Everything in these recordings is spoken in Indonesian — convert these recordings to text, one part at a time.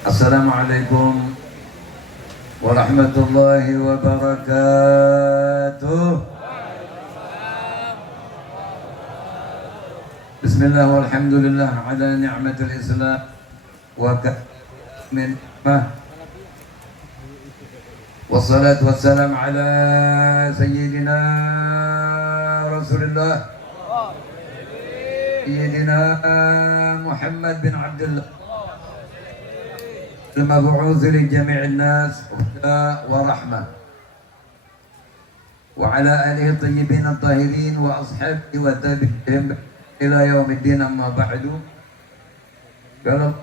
Assalamualaikum warahmatullahi wabarakatuh. Bismillah walhamdulillah ala ni'matil Islam wa min wassalatu wassalam ala sayyidina Rasulullah sayyidina Muhammad bin Abdullah المبعوث لجميع الناس هدى ورحمة وعلى آله الطيبين الطاهرين وأصحابه وتابعهم إلى يوم الدين. أما بعد قال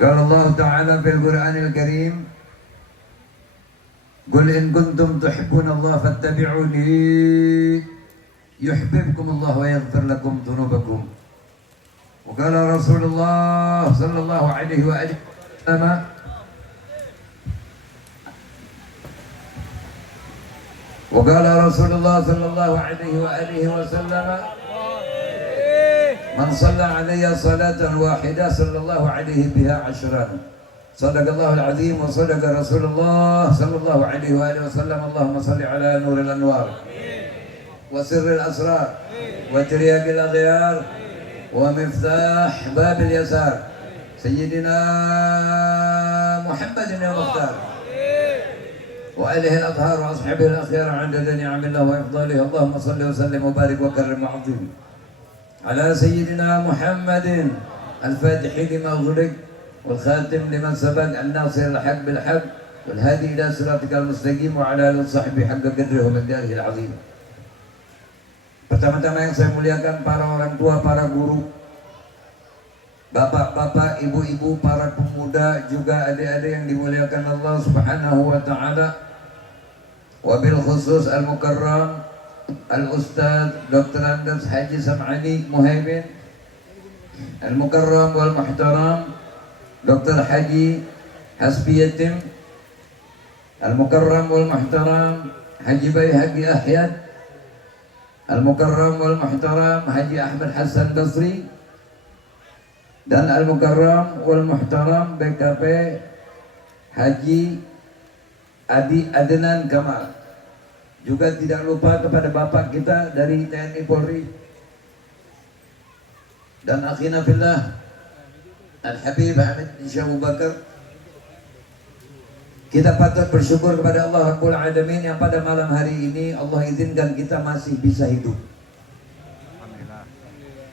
الله تعالى في القرآن الكريم قل إن كنتم تحبون الله فاتبعوني يحببكم الله ويغفر لكم ذنوبكم. وقال رسول الله صلى الله عليه وآله وسلم وقال رسول الله صلى الله عليه وآله وسلم من صلى علي صلاة واحدة صلى الله عليه بها عشرا. صدق الله العظيم وصدق رسول الله صلى الله عليه وآله وسلم. اللهم صل على نور الأنوار وسر الأسرار وترياق الأغيار ومفتاح باب اليسار سيدنا محمد المختار وآله الأطهار وأصحابه الأخيار عدد نعم الله وإفضاله. اللهم صل وسلم وبارك وكرم وعظم على سيدنا محمد الفاتح لما أغلق والخاتم لمن سبق الناصر الحق بالحق والهادي إلى صراطك المستقيم وعلى آله وصحبه حق قدره ومقداره العظيم. Pertama-tama yang saya muliakan para orang tua, para guru, bapak-bapak, ibu-ibu, para pemuda, juga adik-adik yang dimuliakan Allah Subhanahu wa taala. Wabil khusus al-mukarram al-ustaz Dr. Andes Haji Sam'ani Muhaimin, al-mukarram wal muhtaram Dr. Haji Hasbi Yatim, al-mukarram wal muhtaram Haji Baihaqi Ahyad, Al-Mukarram wal Muhtaram Haji Ahmad Hassan Basri, dan Al-Mukarram wal Muhtaram BKP Haji Adi Adnan Kamal. Juga tidak lupa kepada bapak kita dari TNI Polri dan akhina fillah Al-Habib Hamid Insya Bakar. Kita patut bersyukur kepada Allah Rabbul Alamin yang pada malam hari ini Allah izinkan kita masih bisa hidup,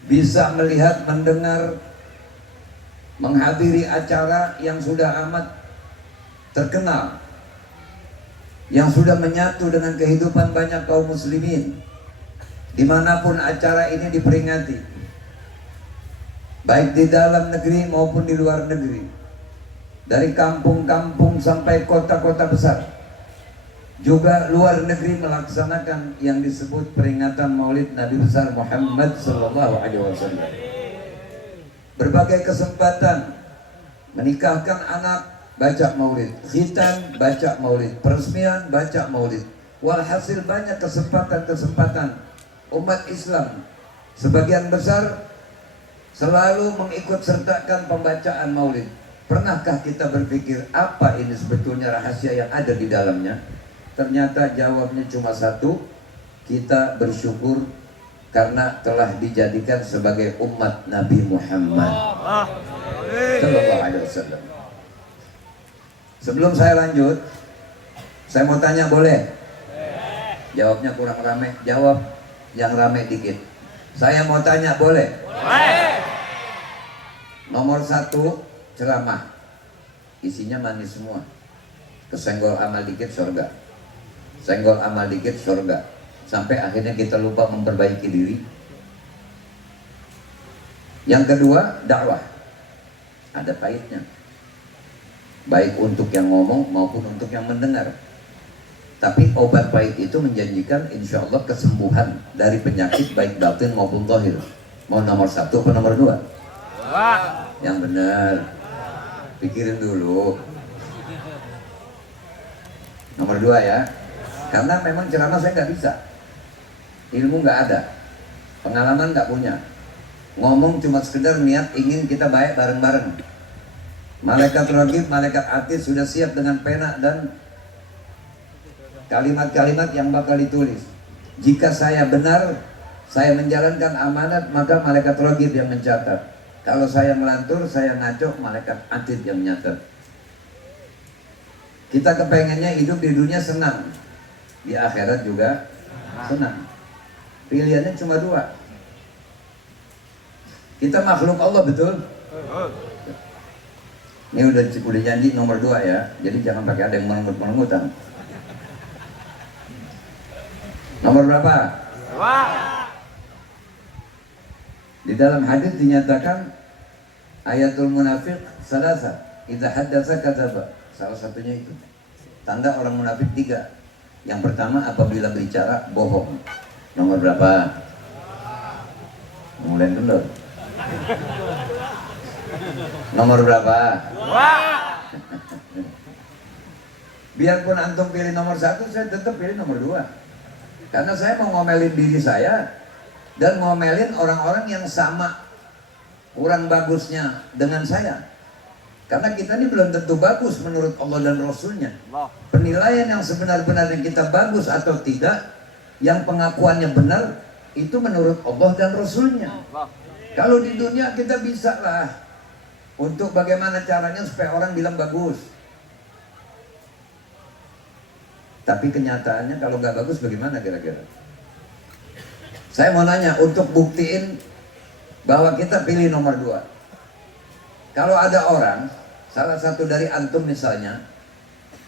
bisa melihat, mendengar, menghadiri acara yang sudah amat terkenal, yang sudah menyatu dengan kehidupan banyak kaum muslimin dimanapun acara ini diperingati, baik di dalam negeri maupun di luar negeri, dari kampung-kampung sampai kota-kota besar, juga luar negeri melaksanakan yang disebut peringatan Maulid Nabi besar Muhammad sallallahu alaihi wasallam. Berbagai kesempatan menikahkan anak baca Maulid, khitan baca Maulid, peresmian baca Maulid. Walhasil banyak kesempatan-kesempatan umat Islam sebagian besar selalu mengikut sertakan pembacaan Maulid. Pernahkah kita berpikir apa ini sebetulnya rahasia yang ada di dalamnya? Ternyata jawabnya cuma satu, kita bersyukur karena telah dijadikan sebagai umat Nabi Muhammad sallallahu alaihi wasallam. Sebelum saya lanjut, saya mau tanya boleh? Jawabnya kurang ramai, jawab yang ramai dikit. Saya mau tanya boleh? Nomor 1, ceramah, isinya manis semua. Kesenggol amal dikit surga, senggol amal dikit surga, sampai akhirnya kita lupa memperbaiki diri. Yang kedua, dakwah, ada pahitnya, baik untuk yang ngomong maupun untuk yang mendengar. Tapi obat pahit itu menjanjikan insya Allah kesembuhan dari penyakit baik batin maupun zahir. Mau nomor 1 atau nomor 2? Yang benar, pikirin dulu. Nomor 2 ya. Karena memang ceramah saya nggak bisa, ilmu nggak ada, pengalaman nggak punya. ngomong cuma sekedar niat ingin kita baik bareng-bareng. Malaikat raqib, malaikat atid sudah siap dengan pena dan kalimat-kalimat yang bakal ditulis. Jika saya benar, saya menjalankan amanat, maka malaikat raqib yang mencatat. Kalau saya melantur, saya ngaco, malaikat atid yang nyatet. Kita kepengennya hidup di dunia senang, di akhirat juga senang. Pilihannya cuma dua. Kita makhluk Allah, betul? Ini udah janji nomor 2 ya. Jadi jangan pakai ada yang mengut-mengutan. Nomor berapa? 2. Di dalam hadis dinyatakan ayatul munafiq salasa, idza haddatsa kadzaba. Salah satunya itu. Tanda orang munafik 3. Yang pertama, apabila bicara bohong. Nomor berapa? Mulai dulu. Nomor berapa? Biarpun antum pilih nomor 1, saya tetap pilih nomor 2. Karena saya mau ngomelin diri saya dan ngomelin orang-orang yang sama kurang bagusnya dengan saya. Karena kita ini belum tentu bagus menurut Allah dan Rasulnya. Penilaian yang sebenar-benarnya kita bagus atau tidak, yang pengakuannya benar, itu menurut Allah dan Rasulnya. Kalau di dunia kita bisa lah untuk bagaimana caranya supaya orang bilang bagus. Tapi kenyataannya kalau nggak bagus bagaimana kira-kira? Saya mau nanya untuk buktiin bahwa kita pilih nomor 2. Kalau ada orang, salah satu dari antum misalnya,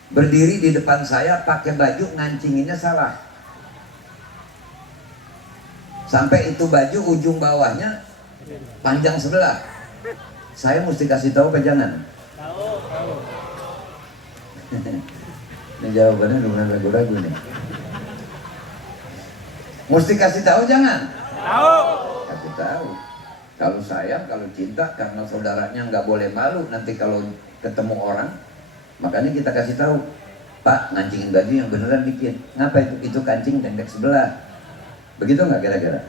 berdiri di depan saya pakai baju ngancinginnya salah. Sampai itu baju ujung bawahnya panjang sebelah. Saya mesti kasih tahu apa jangan? Tahu. Ini jawabannya lumayan ragu-ragu nih. Mesti kasih tahu jangan? Tahu. Kasih tahu. Kalau sayang, kalau cinta, karena saudaranya nggak boleh malu nanti kalau ketemu orang, makanya kita kasih tahu. Pak, ngancingin baju yang beneran dikit. Ngapa itu? Itu kancing pendek sebelah. Begitu nggak kira-kira?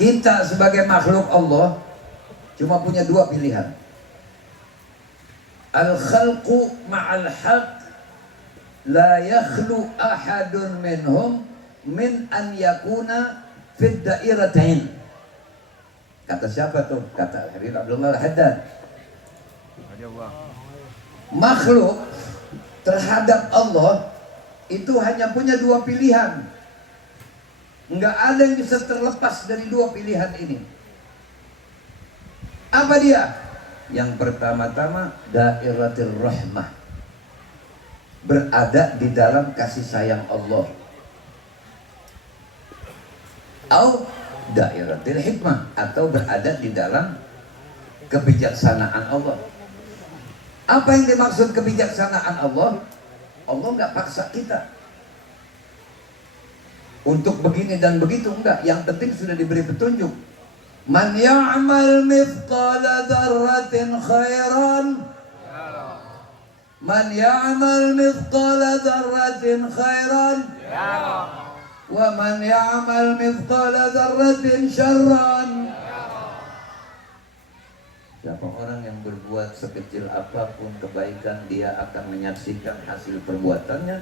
Kita sebagai makhluk Allah cuma punya 2 pilihan. Al-khalqu ma'al haq la yakhlu ahadun minhum min an yakuna fid dairatain. Kata siapa tuh? Kata Habib Abdullah Al-Haddad. Makhluk terhadap Allah itu hanya punya 2 pilihan. Enggak ada yang bisa terlepas dari 2 pilihan ini. Apa dia? Yang pertama-tama dairatul rahmah, berada di dalam kasih sayang Allah. Atau dairatul hikmah, atau berada di dalam kebijaksanaan Allah. Apa yang dimaksud kebijaksanaan Allah? Allah nggak paksa kita untuk begini dan begitu, enggak. Yang penting sudah diberi petunjuk. Man ya'mal mithqala dzarratin khairan, man ya'mal mithqala dzarratin khairan, wa man ya'mal mithqala dzarratin syarran. Siapa orang yang berbuat sekecil apapun kebaikan, dia akan menyaksikan hasil perbuatannya.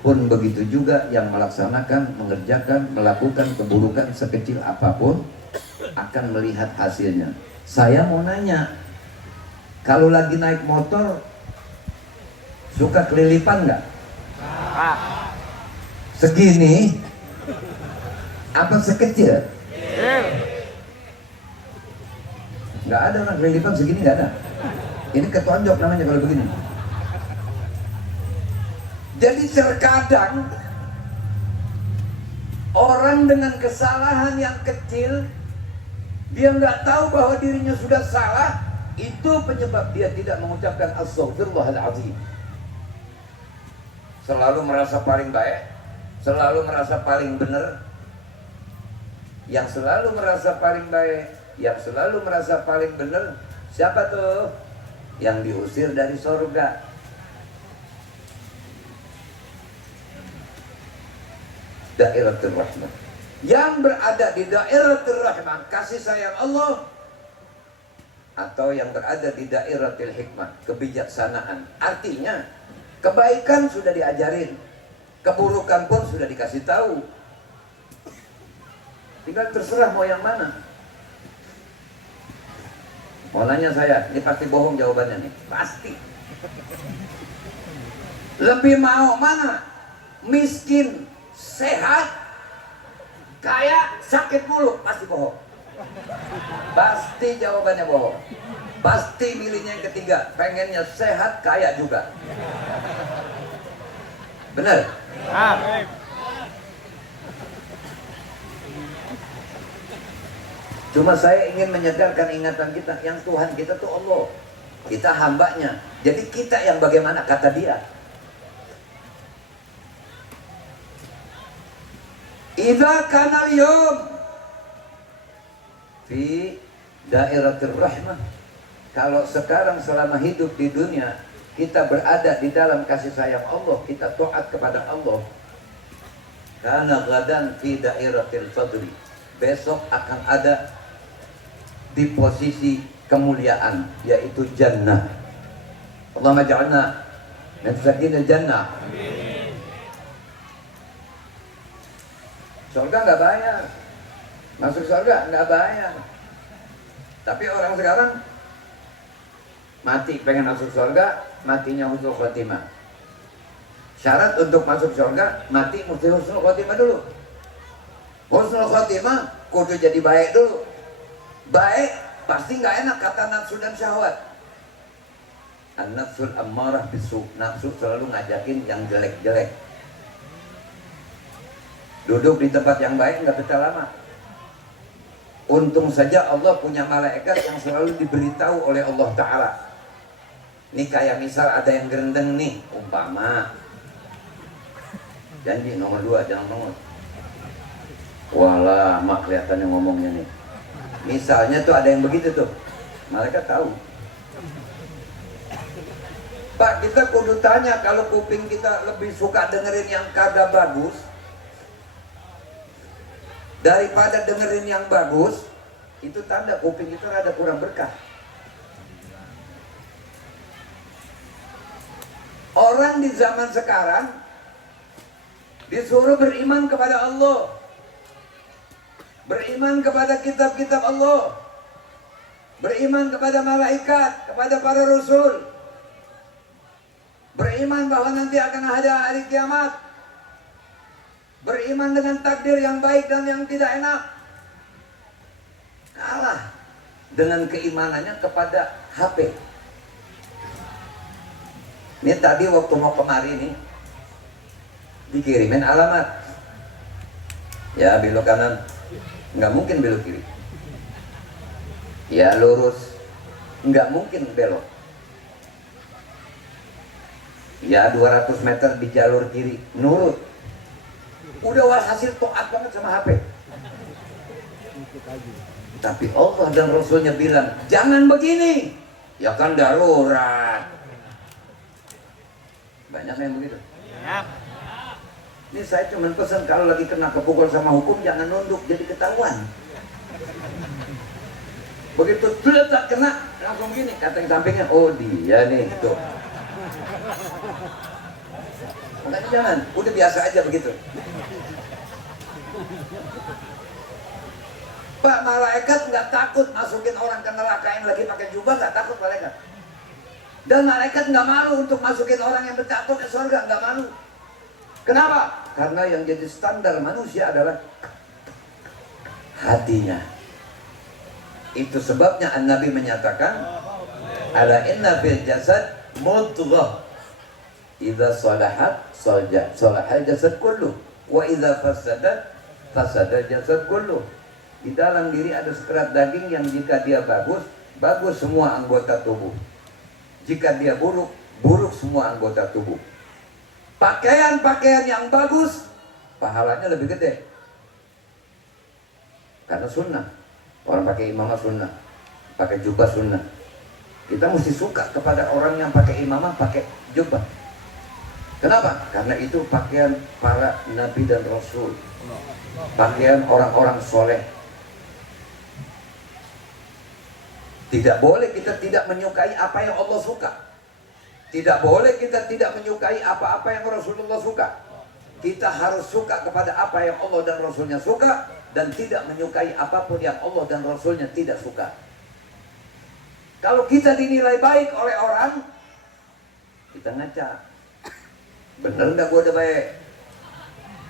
Pun begitu juga yang melaksanakan, mengerjakan, melakukan keburukan sekecil apapun akan melihat hasilnya. Saya mau nanya, kalau lagi naik motor suka kelilipan nggak? Segini? Apa sekecil? Nggak ada orang kelilipan segini, nggak ada. Ini ketonjok namanya kalau begini. Jadi terkadang orang dengan kesalahan yang kecil, dia nggak tahu bahwa dirinya sudah salah, itu penyebab dia tidak mengucapkan astaghfirullahaladzim. Selalu merasa paling baik, selalu merasa paling benar. Yang selalu merasa paling baik, yang selalu merasa paling benar, siapa tuh? Yang diusir dari surga. Dairatul rahmah. Yang berada di dairatul rahmah, kasih sayang Allah, atau yang berada di dairatul hikmah, kebijaksanaan. Artinya kebaikan sudah diajarin, keburukan pun sudah dikasih tahu. Tinggal terserah mau yang mana. Mau nanya saya, ini pasti bohong jawabannya nih, pasti. Lebih mau mana? Miskin, sehat, kaya, sakit mulu, pasti bohong. Pasti jawabannya bohong. Pasti milihnya yang ketiga, pengennya sehat, kaya juga. Benar? Cuma saya ingin menyegarkan ingatan kita, yang Tuhan kita tuh Allah, kita hambanya. Jadi kita yang bagaimana kata dia. Idza kana al-yawm fi dairatir rahmah. Kalau sekarang selama hidup di dunia kita berada di dalam kasih sayang Allah, kita taat kepada Allah. Kana gadan fi dairatil fadli. Besok akan ada di posisi kemuliaan, yaitu jannah. Allahumma ja'alna min sakinil jannah. Surga nggak bayar, masuk surga nggak bayar. Tapi orang sekarang mati pengen masuk surga, matinya husnul khotimah. Syarat untuk masuk surga, mati mesti husnul khotimah dulu. Husnul khotimah kudu jadi baik dulu. Baik pasti nggak enak kata nafsu dan syahwat. An-nafsul ammarah bisu, nafsu selalu ngajakin yang jelek-jelek. Duduk di tempat yang baik nggak betah lama. Untung saja Allah punya malaikat yang selalu diberitahu oleh Allah Ta'ala. Ini kayak misal ada yang gerendeng nih, umpama. Janji nomor 2 jangan nongol. Walah, mak kelihatannya ngomongnya nih. Misalnya tuh ada yang begitu tuh, malaikat tahu. Pak, kita kudu tanya kalau kuping kita lebih suka dengerin yang kagak bagus daripada dengerin yang bagus, itu tanda kuping kita rada kurang berkah. Orang di zaman sekarang disuruh beriman kepada Allah, beriman kepada kitab-kitab Allah, beriman kepada malaikat, kepada para rasul, beriman bahwa nanti akan ada hari kiamat, beriman dengan takdir yang baik dan yang tidak enak. Kalah dengan keimanannya kepada HP. Ini tadi waktu mau kemari nih dikirimin alamat, ya belok kanan, nggak mungkin belok kiri, ya lurus, nggak mungkin belok, ya 200 meter di jalur kiri, nurut. Udah walhasil taat banget sama HP. Tapi Allah dan Rasulnya bilang jangan begini, ya kan darurat. Banyak yang begitu. Ini saya cuma pesan kalau lagi kena kepukul sama hukum jangan nunduk, jadi ketahuan. Begitu tak kena langsung gini, kata yang sampingnya, oh dia nih tuh. Makanya jangan, udah biasa aja begitu. Pak, malaikat nggak takut masukin orang ke neraka yang lagi pakai jubah, nggak takut malaikat. Dan malaikat nggak malu untuk masukin orang yang bertato ke surga, nggak malu. Kenapa? Karena yang jadi standar manusia adalah hatinya. Itu sebabnya An-Nabi menyatakan, ala inna fil jasad mudghah, idza salahat salahal jasad kullu, wa idza fasadat fasada jasad kullu. Di dalam diri ada sekerat daging yang jika dia bagus, bagus semua anggota tubuh. Jika dia buruk, buruk semua anggota tubuh. Pakaian-pakaian yang bagus, pahalanya lebih gede. Karena sunnah. Orang pakai imamah sunnah, pakai jubah sunnah. Kita mesti suka kepada orang yang pakai imamah, pakai jubah. Kenapa? Karena itu pakaian para nabi dan rasul, pakaian orang-orang soleh. Tidak boleh kita tidak menyukai apa yang Allah suka. Tidak boleh kita tidak menyukai apa-apa yang Rasulullah suka. Kita harus suka kepada apa yang Allah dan Rasulnya suka, dan tidak menyukai apapun yang Allah dan Rasulnya tidak suka. Kalau kita dinilai baik oleh orang, kita ngaca. Bener nggak gue udah baik?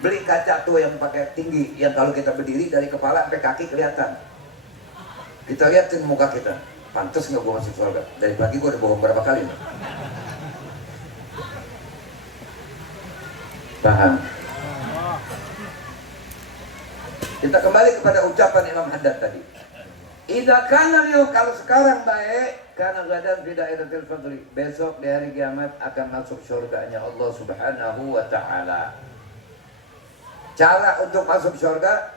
Beli kaca tuh yang pakai tinggi, yang kalau kita berdiri dari kepala sampai kaki kelihatan. Kita liatin muka kita, pantas nggak gue masuk surga? Dari pagi gue udah bohong berapa kali? Paham? Kita kembali kepada ucapan Imam Haddad tadi. Idza kana liu, kalau sekarang baik, karena gadan fi dairatil fadli, besok di hari kiamat akan masuk surganya Allah Subhanahu wa taala. Cara untuk masuk surga,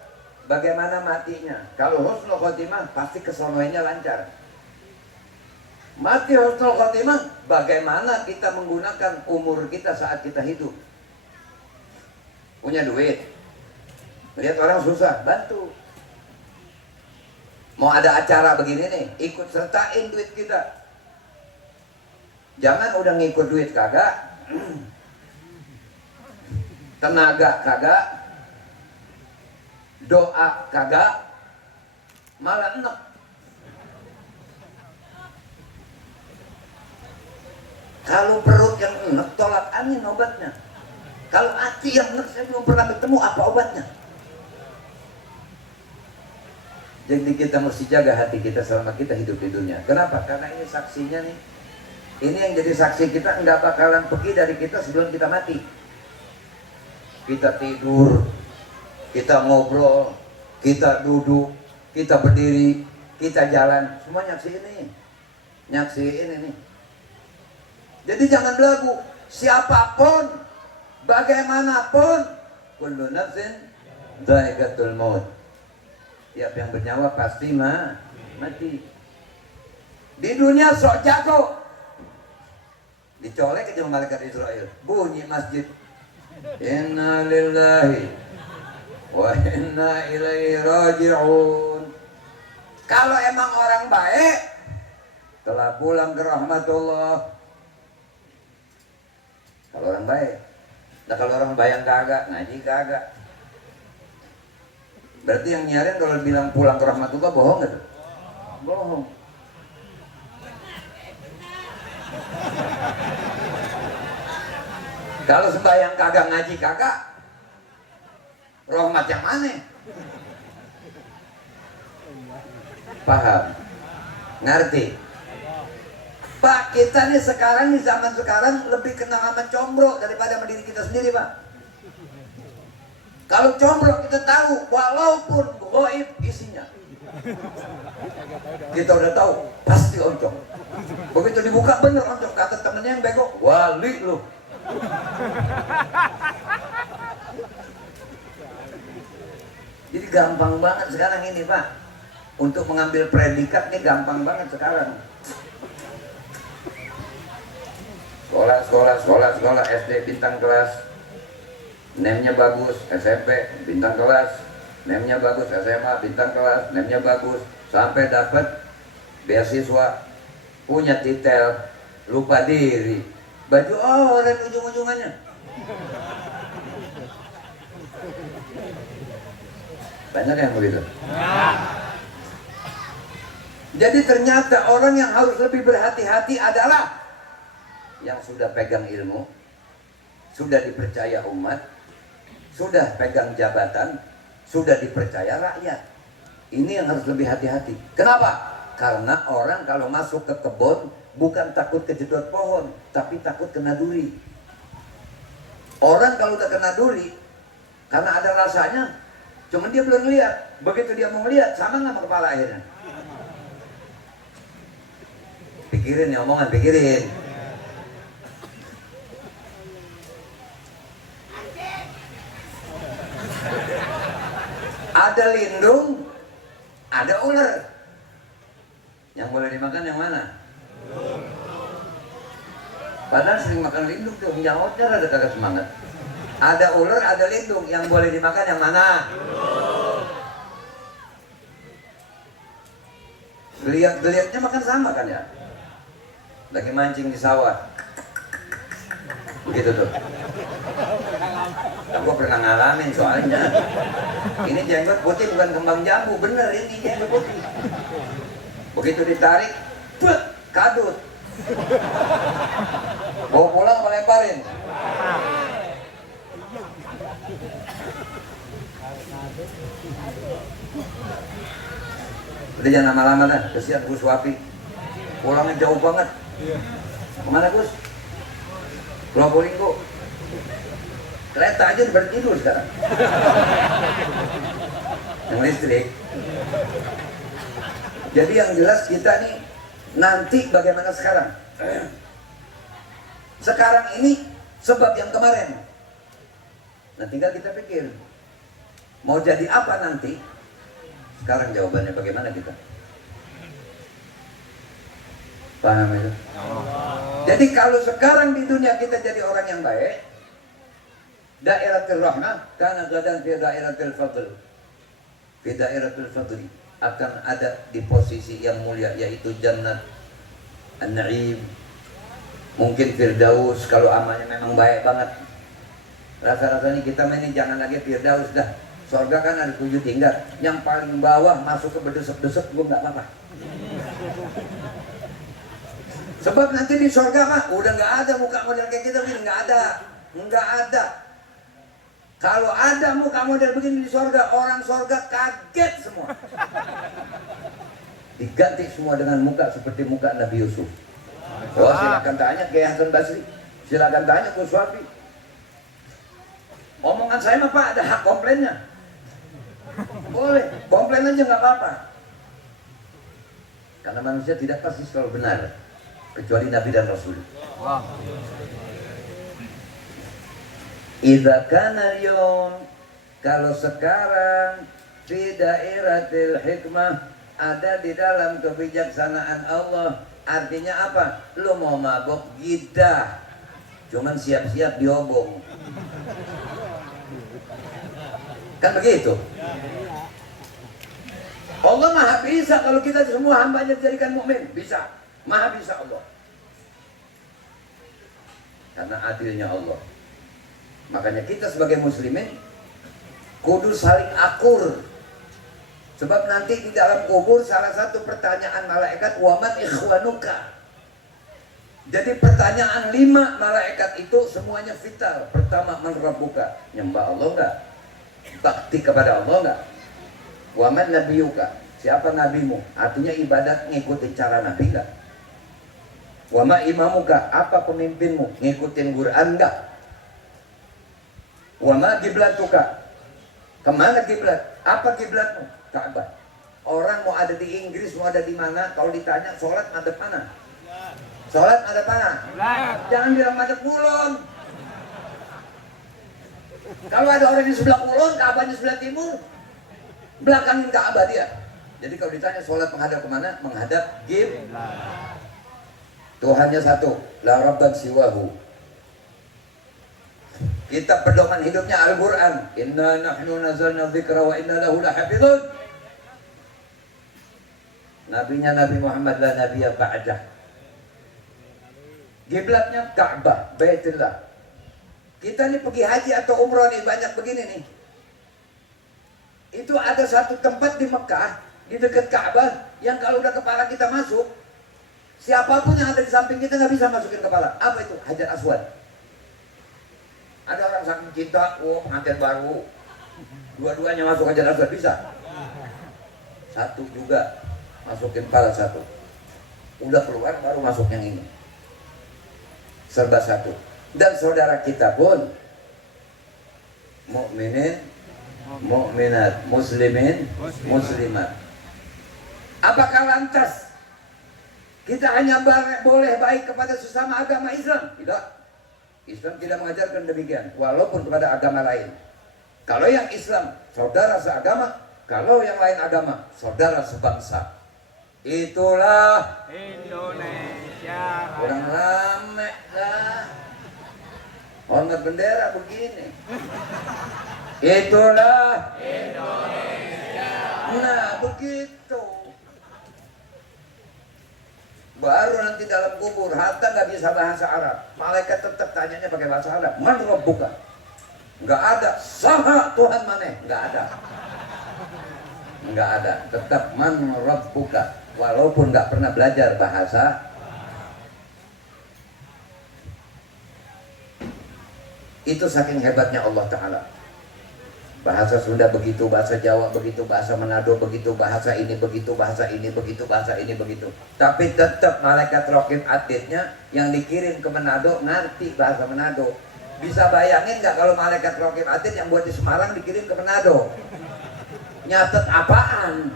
bagaimana matinya? Kalau husnul khotimah pasti kesononya lancar. Mati husnul khotimah, bagaimana kita menggunakan umur kita saat kita hidup? Punya duit, lihat orang susah, bantu. Mau ada acara begini nih, ikut sertain duit kita. Jangan udah ngikut duit kagak, tenaga kagak, doa kagak, malah enak. Kalau perut yang enak, tolak angin obatnya. Kalau hati yang enak, saya belum pernah ketemu apa obatnya. Jadi kita mesti jaga hati kita selama kita hidup di dunia. Kenapa? Karena ini saksinya nih. Ini yang jadi saksi kita, nggak bakalan pergi dari kita sebelum kita mati. Kita tidur, kita ngobrol, kita duduk, kita berdiri, kita jalan, semua nyaksiin ini. Nyaksiin ini. Jadi jangan belagu. Siapapun, bagaimanapun, kullu nafsin dha'iqatul maut. Tiap yang bernyawa pasti mati. Di dunia sok jago, dicolek aja malaikat Israel, bunyi masjid, inna lillahi wa inna ilaihi raji'un. Kalau emang orang baik, telah pulang ke rahmatullah. Kalau orang baik. Nah kalau orang bayang kagak, ngaji kagak, berarti yang nyiarin kalau bilang pulang ke rahmatullah bohong gak? Bohong. Kalau sembahyang kagak, ngaji kagak, rahmat yang mana? Paham? Ngerti? Pak, kita nih sekarang, di zaman sekarang lebih kenal sama combro daripada sama diri kita sendiri, Pak. Kalau combro kita tahu, walaupun goib isinya, kita udah tahu, pasti oncom. Begitu dibuka bener oncom, kata temennya yang bego, wali lu. Jadi gampang banget sekarang ini, Pak. Untuk mengambil predikat nih gampang banget sekarang. Sekolah SD bintang kelas, name-nya bagus, SMP bintang kelas, name-nya bagus, SMA bintang kelas, name-nya bagus, sampai dapat beasiswa, punya titel, lupa diri, baju oranye ujung-ujungannya. Banyak yang begitu. Jadi ternyata orang yang harus lebih berhati-hati adalah yang sudah pegang ilmu, sudah dipercaya umat, sudah pegang jabatan, sudah dipercaya rakyat. Ini yang harus lebih hati-hati. Kenapa? Karena orang kalau masuk ke kebun bukan takut kejedot pohon, tapi takut kena duri. Orang kalau udah kena duri, karena ada rasanya, cuman dia belum lihat. Begitu dia mau lihat, sama nggak sama kepala akhirnya. Pikirin ya omongan, pikirin. Ada lindung, ada ular. Yang boleh dimakan yang mana? Padahal sering makan lindung tuh, nyautnya rada kagak semangat. Ada ular, ada lindung, yang boleh dimakan yang mana? Geliat-geliatnya makan sama kan ya? Lagi mancing di sawah. Begitu tuh. Aku pernah ngalamin soalnya. Ini jenggot putih bukan kembang jambu, bener ini jenggot putih. Begitu ditarik, kadut. Bawa pulang apa lemparin? Udah jangan lama-lama dah, kesian Gus Wapi. Pulangnya jauh banget. Kemana Gus? Probolinggo. Kereta aja bertidur sekarang. Yang listrik. Jadi yang jelas kita nih nanti bagaimana sekarang? Sekarang ini sebab yang kemarin. Nah tinggal kita pikir mau jadi apa nanti? Sekarang jawabannya bagaimana kita? Paham itu? Jadi kalau sekarang di dunia kita jadi orang yang baik, dairatul rahmah karena gadan fi dairatul fadl. Fi dairatul fadli akan ada di posisi yang mulia yaitu jannat an-na'im. Mungkin firdaus kalau amalnya memang baik banget. Rasa-rasanya kita ini jangan lagi firdaus dah. Surga kan ada 7 tingkat. Yang paling bawah masuk ke bedesek-desek gue nggak apa-apa. Sebab nanti di surga mah udah nggak ada muka model kayak kita begini, nggak ada. Kalau ada muka model begini di surga, orang surga kaget semua. Diganti semua dengan muka seperti muka Nabi Yusuf. Oh silakan tanya Kiai Hasan Basri, silakan tanya Gus Wapi. Omongan saya mah Pak ada hak komplainnya. Boleh, komplain aja nggak apa-apa. Karena manusia tidak pasti selalu benar, kecuali Nabi dan Rasul. Idza kana al-yawm, kalau sekarang fi dairatil hikmah, ada di dalam kebijaksanaan Allah. Artinya apa? Lu mau mabok gidah, cuman siap-siap diobong. Kan begitu. Allah maha bisa kalau kita semua hambanya dijadikan mukmin, bisa. Maha bisa Allah. Karena adilnya Allah. Makanya kita sebagai muslimin kudu saling akur. Sebab nanti di dalam kubur salah satu pertanyaan malaikat, waman ikhwanuka. Jadi pertanyaan 5 malaikat itu semuanya vital. Pertama, man rabbuka, nyembah Allah enggak? Bakti kepada Allah enggak? Waman nabiyuka, siapa nabimu? Artinya ibadat ngikutin cara nabi enggak? Wama imamuka, apa pemimpinmu? Ngikutin Quran enggak? Wama kiblatuka, kemana kiblat? Apa kiblatmu? Ka'bah. Orang mau ada di Inggris, mau ada di mana, kalau ditanya sholat madep mana? Sholat madep mana? Jangan bilang madep kulon. Kalau ada orang di sebelah kulon, Ka'bahnya sebelah timur, belakangin Ka'bah dia. Jadi kalau ditanya sholat menghadap kemana? Menghadap kiblat. Tuhannya satu, la rabban siwahu. Kitab pedoman hidupnya Al-Quran. Inna nahnu nazalna dzikra wa inna lahu lahafizun. Nabinya Nabi Muhammad la nabiyya ba'dah. Kiblatnya Ka'bah, Baitullah. Kita nih pergi haji atau umroh nih banyak begini nih. Itu ada satu tempat di Mekah, di dekat Ka'bah, yang kalau udah kepala kita masuk, siapapun yang ada di samping kita nggak bisa masukin kepala. Apa itu? Hajar Aswad. Ada orang saking cinta, pengantin baru, dua-duanya masuk Hajar Aswad, bisa. Satu juga masukin kepala satu. Udah keluar baru masuk yang ini. Serba satu. Dan saudara kita pun mukminin, mukminat, muslimin, muslimat. Apakah lantas kita hanya boleh baik kepada sesama agama Islam? Tidak. Islam tidak mengajarkan demikian, walaupun kepada agama lain. Kalau yang Islam, saudara seagama. Kalau yang lain agama, saudara sebangsa. Itulah Indonesia. Kurang rame lah. Hormat bendera begini. Itulah Indonesia. Nah begitu. Baru nanti dalam kubur Hatta nggak bisa bahasa Arab. Malaikat tetap tanyanya pakai bahasa Arab. Man rabbuka? Nggak ada. Saha Tuhan mana? Nggak ada. Nggak ada. Tetap man rabbuka. Walaupun nggak pernah belajar bahasa. Itu saking hebatnya Allah Ta'ala. Bahasa Sunda begitu, bahasa Jawa begitu, bahasa Manado begitu, bahasa ini begitu, bahasa ini begitu, bahasa ini begitu. Tapi tetap malaikat Raqib Atidnya yang dikirim ke Manado ngerti bahasa Manado. Bisa bayangin nggak kalau malaikat Raqib Atid yang buat di Semarang dikirim ke Manado? Nyatet apaan?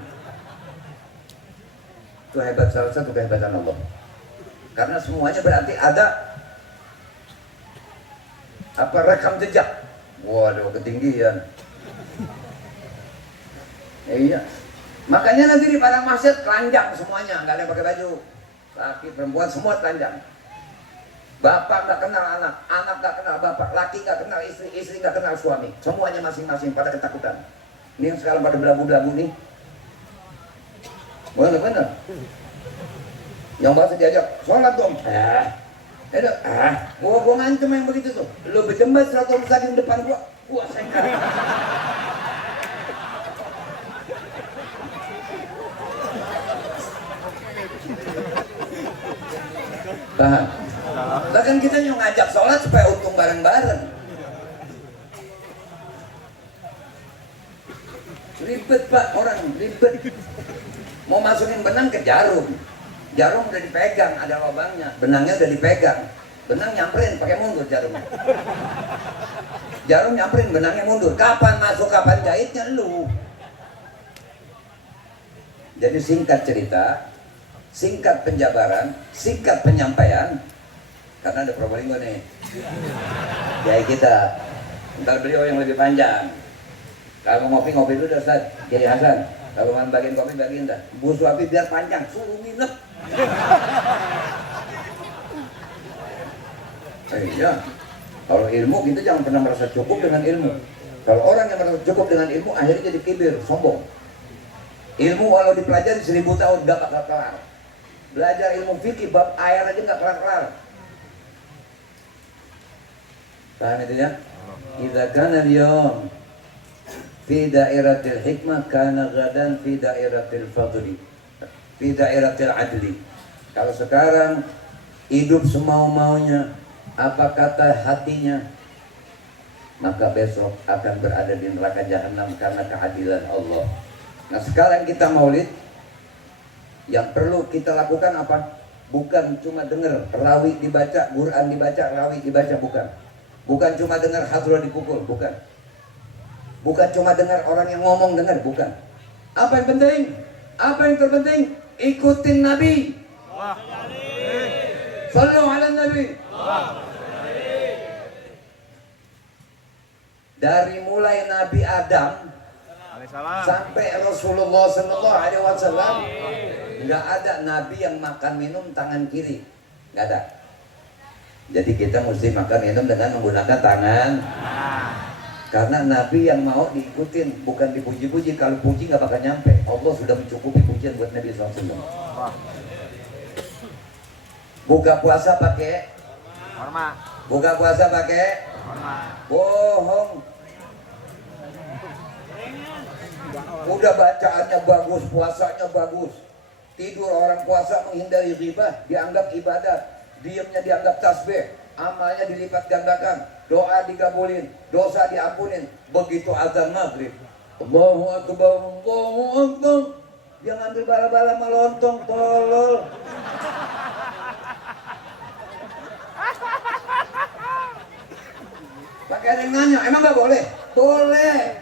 Itu hebat, salah satu kehebatan Allah. Karena semuanya berarti ada apa rekam jejak. Waduh, ketinggian. Iya. Makanya nanti di padang mahsyar telanjang semuanya, nggak ada yang pakai baju. Laki perempuan semua telanjang. Bapak nggak kenal anak, anak nggak kenal bapak, laki nggak kenal istri, istri nggak kenal suami. Semuanya masing-masing pada ketakutan. Ini yang sekarang pada belagu-belagu nih. Bener-bener. Yang bahasa diajak sholat dong. Gua ngancem yang begitu tuh. Lu berjembat 100 mustaqim depan gua sengkat. Paham? Bahkan kita yang ngajak sholat supaya untung bareng-bareng. Ribet pak, orang ribet. Mau masukin benang ke jarum. Jarum udah dipegang, ada lubangnya. Benangnya udah dipegang. Benang nyamperin, pakai mundur jarumnya. Jarum nyamperin, benangnya mundur. Kapan masuk, kapan jahitnya lu. Jadi singkat cerita, singkat penjabaran, singkat penyampaian. Karena ada Probolinggo nih. Kiai kita. Ntar beliau yang lebih panjang. Kalau ngopi dulu dah Ustaz, Kiai Hasan. Kalau mau bagiin kopi bagiin dah. Bu Suapi biar panjang, suruh nginep. Iya. Kalau ilmu kita jangan pernah merasa cukup dengan ilmu. Kalau orang yang merasa cukup dengan ilmu akhirnya jadi kibir, sombong. Ilmu walau dipelajari 1000 tahun gak bakal kelar. Belajar ilmu fikih bab air aja gak kelar-kelar. Paham itu ya? Idza kana al-yawm fi dairatil hikmah kana ghadan fi dairatil fadli fi dairatil adli. Kalau sekarang hidup semau-maunya, apa kata hatinya, maka besok akan berada di neraka jahanam karena keadilan Allah. Nah sekarang kita maulid, yang perlu kita lakukan apa? Bukan cuma dengar rawi dibaca, Quran dibaca, rawi dibaca, bukan. Bukan cuma dengar hadrah dipukul, bukan. Bukan cuma dengar orang yang ngomong dengar, bukan. Apa yang penting? Apa yang terpenting? Ikutin Nabi. Sallu ala Nabi. Dari mulai Nabi Adam sampai Rasulullah Sallallahu Alaihi Wasallam, nggak ada Nabi yang makan minum tangan kiri, nggak ada. Jadi kita mesti makan minum dengan menggunakan tangan. Karena Nabi yang mau diikutin, bukan dipuji-puji. Kalau puji nggak bakal nyampe. Allah sudah mencukupi pujian buat Nabi SAW. Buka puasa pakai hormat. Buka puasa pakai hormat. Bohong. Udah bacaannya bagus, puasanya bagus. Tidur orang puasa menghindari ghibah, dianggap ibadah. Diamnya dianggap tasbih, amalnya dilipat gandakan, doa digabulin, dosa diampunin. Begitu azan maghrib, Allahu Akbar, Allahu Akbar, dia ngambil bala-bala melontong, tolol. Pakai ada yang nanya, emang nggak boleh? Boleh,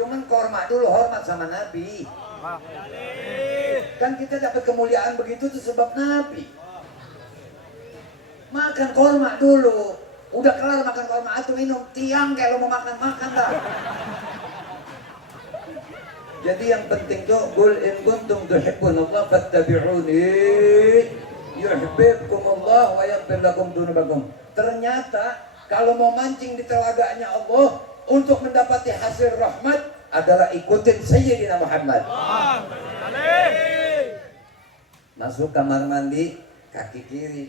cuman hormat dulu, hormat sama Nabi. Kan kita dapat kemuliaan begitu tuh sebab Nabi. Makan korma dulu. Udah kelar makan korma atau minum tiang kayak lo mau makan dah. Jadi yang penting tuh qul in kuntum tuhibbunallah fattabi'uni yuhibbukumullah wa yaghfir lakum dzunubakum. Ternyata kalau mau mancing di telaganya Allah untuk mendapati hasil rahmat adalah ikutin Sayyidina Muhammad. Masuk kamar mandi kaki kiri.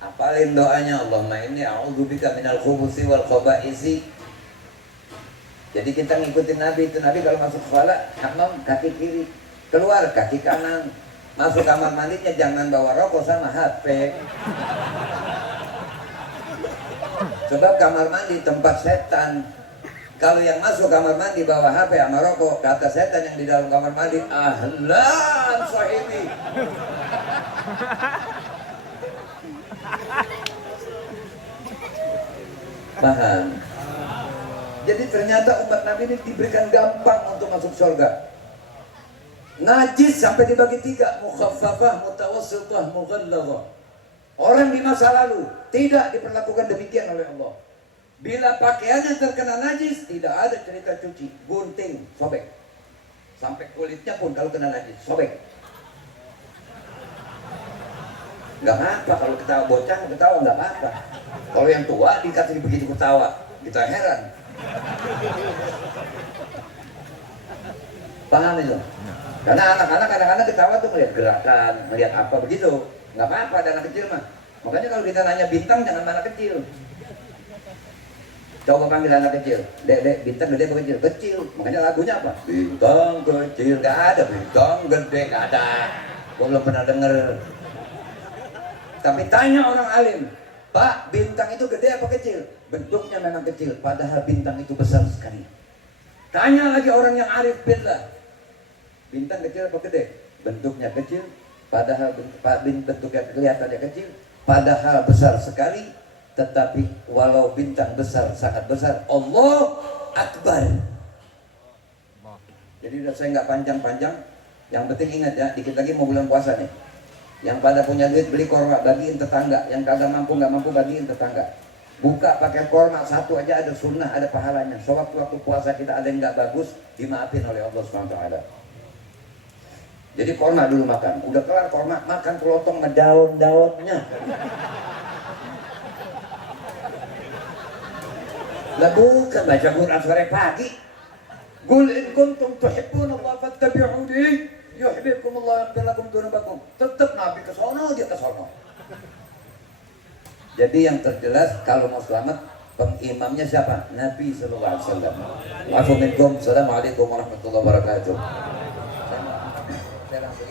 Apalin doanya, Allahumma inni a'udzubika minal khubuthi wal khaba'isi. Jadi kita ngikutin Nabi itu. Nabi kalau masuk sholat, hammam kaki kiri, keluar kaki kanan. Masuk kamar mandinya jangan bawa rokok sama HP. Sebab kamar mandi tempat setan. Kalau yang masuk kamar mandi bawa HP sama rokok, kata setan yang di dalam kamar mandi, ahlan sahibi. Paham? Jadi ternyata umat Nabi ini diberikan gampang untuk masuk surga. Najis sampai dibagi tiga, mukhaffafah, mutawassithah, mughallaghah. Orang di masa lalu tidak diperlakukan demikian oleh Allah. Bila pakaiannya terkena najis, tidak ada cerita cuci, gunting, sobek. Sampai kulitnya pun kalau kena najis, sobek. Gak apa kalau ketawa bocah, ketawa gak apa-apa. Kalau yang tua dikasih begitu ketawa, kita heran. Paham itu? Karena anak-anak kadang-kadang ketawa tuh melihat gerakan, melihat apa begitu. Nggak apa-apa ada anak kecil mah. Makanya kalau kita nanya bintang jangan anak kecil. Coba panggil anak kecil, dek bintang gede apa kecil? Kecil. Makanya lagunya apa? Bintang kecil, nggak ada bintang gede, nggak ada. Gua belum pernah denger. Tapi tanya orang alim, Pak, bintang itu gede apa kecil? Bentuknya memang kecil, padahal bintang itu besar sekali. Tanya lagi orang yang arif billah, bintang kecil apa gede? Bentuknya kecil, padahal bentuknya kelihatannya kecil, padahal besar sekali. Tetapi walau bintang besar, sangat besar, Allah Akbar. Jadi udah saya nggak panjang-panjang. Yang penting ingat ya, dikit lagi mau bulan puasa nih. Yang pada punya duit beli korma, bagiin tetangga. Yang kagak mampu, nggak mampu, bagiin tetangga. Buka pakai korma satu aja, ada sunnah, ada pahalanya. Sewaktu-waktu puasa kita ada yang nggak bagus, dimaafin oleh Allah SWT. Jadi korma dulu makan, udah kelar korma, makan kelotong ngedaun-daunnya. Lah bukan baca Quran sore pagi. Qul in kuntum tuhibbunallaha fattabi'uni yuhibbukumullah wa yaghfir lakum dzunubakum. Tetap Nabi ke sono, dia ke sono. Jadi yang terjelas kalau mau selamat, pengimamnya siapa? Nabi sallallahu alaihi wasallam. Assalamualaikum warahmatullahi wabarakatuh. Saya langsung